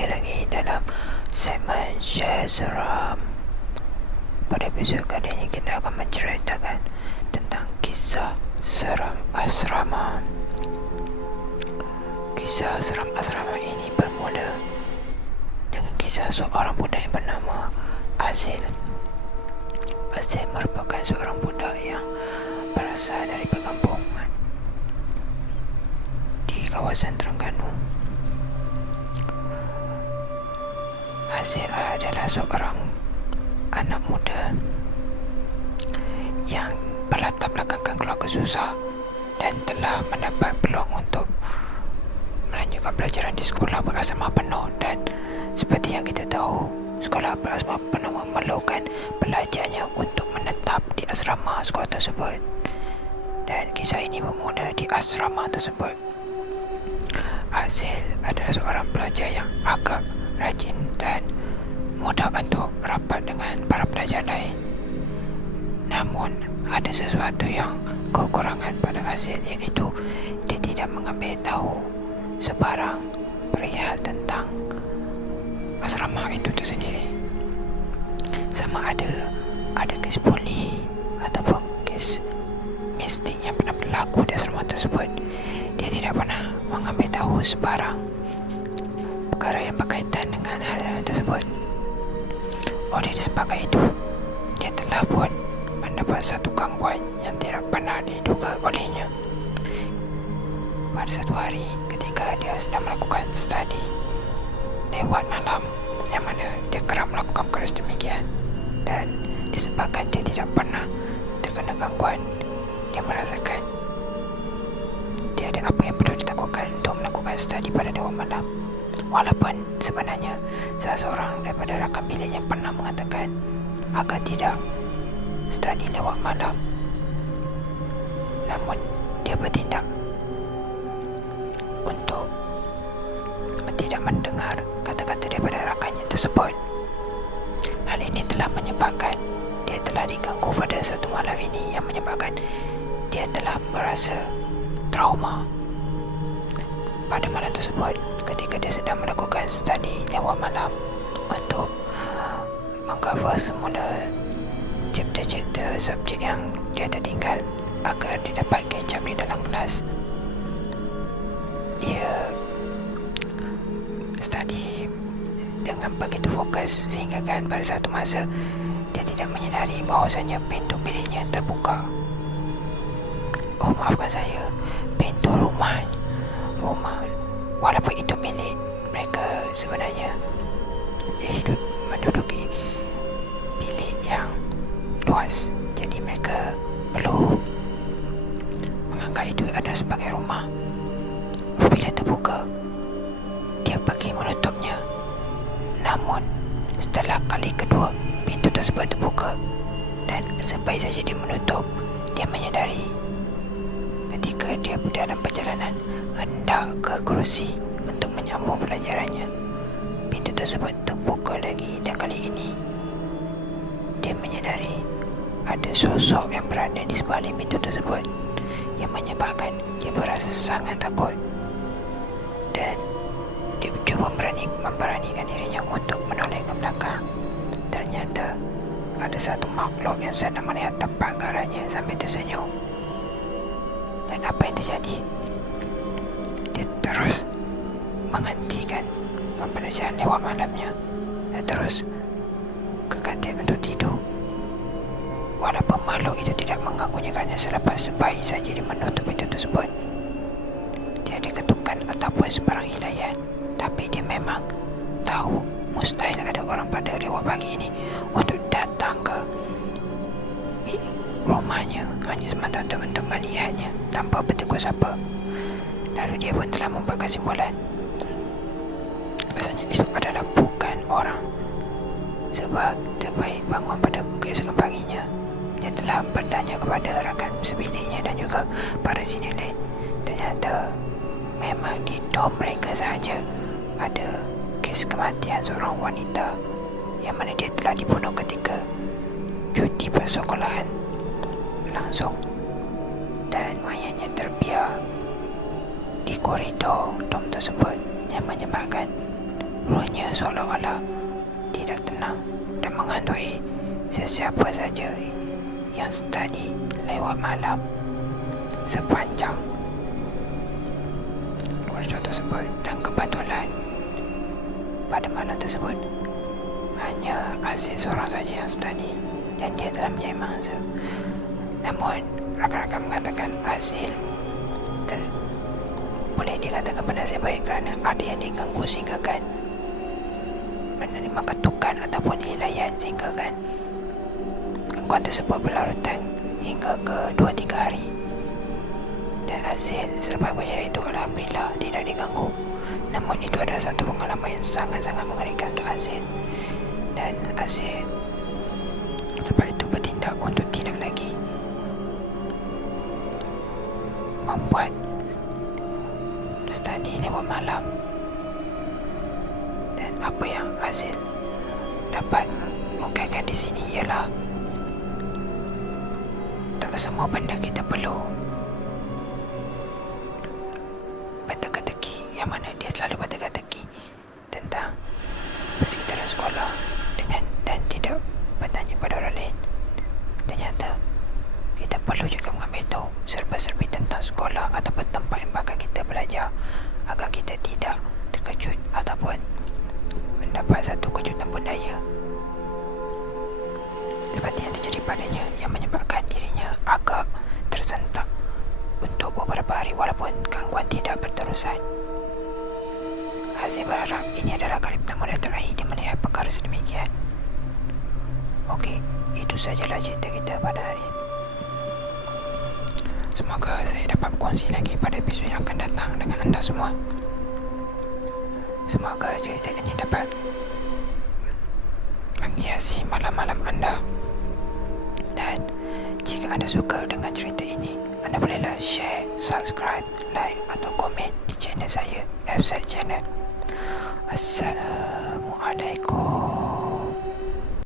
kembali lagi dalam segmen Share Seram. Pada episod kali ini kita akan menceritakan tentang kisah seram asrama. Kisah seram asrama ini bermula dengan kisah seorang budak yang bernama Azil. Azil merupakan seorang budak yang berasal dari perkampungan di kawasan Terengganu. Azil adalah seorang anak muda yang berlatar belakangkan keluarga susah dan telah mendapat peluang untuk melanjutkan pelajaran di sekolah berasrama penuh. Dan seperti yang kita tahu, sekolah berasrama penuh memerlukan pelajarnya untuk menetap di asrama sekolah tersebut. Dan kisah ini bermula di asrama tersebut. Azil adalah seorang pelajar yang agak rajin dan mudah untuk rapat dengan para pelajar lain. Namun ada sesuatu yang kekurangan pada Azil, iaitu dia tidak mengambil tahu sebarang perihal tentang asrama itu tersendiri. Sama ada kes puli ataupun kes mistik yang pernah berlaku di asrama tersebut, dia tidak pernah mengambil tahu sebarang perkara yang berkaitan dengan hal tersebut. Oleh disebabkan itu, dia telah mendapat satu gangguan yang tidak pernah diduga olehnya. Pada satu hari ketika dia sedang melakukan studi lewat malam, yang mana dia kerap melakukan perkara demikian, dan disebabkan dia tidak pernah terkena gangguan, dia merasakan dia ada apa yang perlu ditakutkan untuk melakukan studi pada lewat malam. Walaupun sebenarnya salah seorang daripada rakan biliknya pernah mengatakan agar tidak studi lewat malam, namun dia bertindak untuk tidak mendengar kata-kata daripada rakannya tersebut. Hal ini telah menyebabkan dia telah diganggu pada satu malam ini, yang menyebabkan dia telah merasa trauma. Pada malam tersebut, ketika dia sedang melakukan studi lewat malam untuk mengcover semula chapter-chapter subjek yang dia tertinggal agar dia dapat catch up di dalam kelas, dia studi dengan begitu fokus sehingga kan pada satu masa dia tidak menyedari bahawasanya pintu biliknya terbuka. Oh, maafkan saya, pintu rumah walaupun itu milik mereka, sebenarnya dia menduduki bilik yang luas, jadi mereka perlu menganggap itu adalah sebagai rumah. Apabila terbuka, dia pergi menutupnya, namun setelah kali kedua pintu tersebut terbuka, dan sebaik saja dia menutup, dia menyadari ketika dia dalam perjalanan hendak ke kerusi untuk menyambung pelajarannya, pintu tersebut terbuka lagi, dan kali ini dia menyadari ada sosok yang berada di sebalik pintu tersebut, yang menyebabkan dia berasa sangat takut, dan dia cuba memberanikan dirinya untuk menoleh ke belakang. Ternyata ada satu makhluk yang sedang melihat tempat ke arahnya sambil tersenyum. Dan apa yang terjadi? Dia terus menghentikan pembelajaran lewat malamnya dan terus ke katil untuk tidur. Walaupun makhluk itu tidak mengganggunya kerana selepas sebaik saja dia menutup pintu tersebut, dia ada ketukan ataupun sebarang hilayat, tapi dia memang tahu mustahil ada orang pada lewat pagi ini untuk datang ke rumahnya hanya semata-mata untuk melihatnya tanpa bertegur sapa. Lalu dia pun telah membuat kesimpulan rasanya itu adalah bukan orang. Sebab terbaik bangun pada keesokan paginya, dia telah bertanya kepada rakan sebiliknya dan juga para senior lain. Ternyata memang di dorm mereka sahaja ada kes kematian seorang wanita, yang mana dia telah dibunuh ketika cuti persekolahan langsung, dan mayatnya terbiar di koridor dom tersebut, yang menyebabkan Semuanya seolah-olah tidak tenang dan menghantui sesiapa saja yang study lewat malam sepanjang workshop tersebut. Dan kebetulan pada malam tersebut hanya Azil seorang saja yang study dan dia telah menjadi mangsa. Namun rakan-rakan mengatakan Azil boleh dikatakan bernasib baik kerana ada yang diganggu sehingga kan menerima ketukan ataupun hilayan sehingga kan gangguan tersebut berlarutan hingga ke 2-3 hari. Dan Azil selepas berjaya itu alhamdulillah tidak diganggu. Namun itu adalah satu pengalaman yang sangat-sangat mengerikan untuk Azil. Dan Azil sebab itu bertindak untuk tidak lagi membuat study lewat malam. Dan apa yang Azil dapat mengungkapkan di sini ialah tak semua benda kita perlu berteka-teki, yang mana dia selalu berteka-teki tentang persekitaran sekolah dan tidak bertanya pada orang lain. Ternyata kita perlu juga mengambil tahu serba-serbi tentang sekolah ataupun tempat yang bakal kita belajar agar kita tidak terkejut ataupun mendapat satu kejutan budaya seperti yang terjadi padanya, yang menyebabkan dirinya agak tersentak untuk beberapa hari walaupun gangguan tidak berterusan. Azil berharap ini adalah kali pertama dan terakhir dia melihat perkara sedemikian. Okey, itu sajalah cerita kita pada hari ini. Semoga saya dapat berkongsi lagi pada episod yang akan datang dengan anda semua. Semoga cerita ini dapat menghiasi malam-malam anda. Dan jika anda suka dengan cerita ini, anda bolehlah share, subscribe, like atau komen di channel saya, FZ Channel. Assalamualaikum.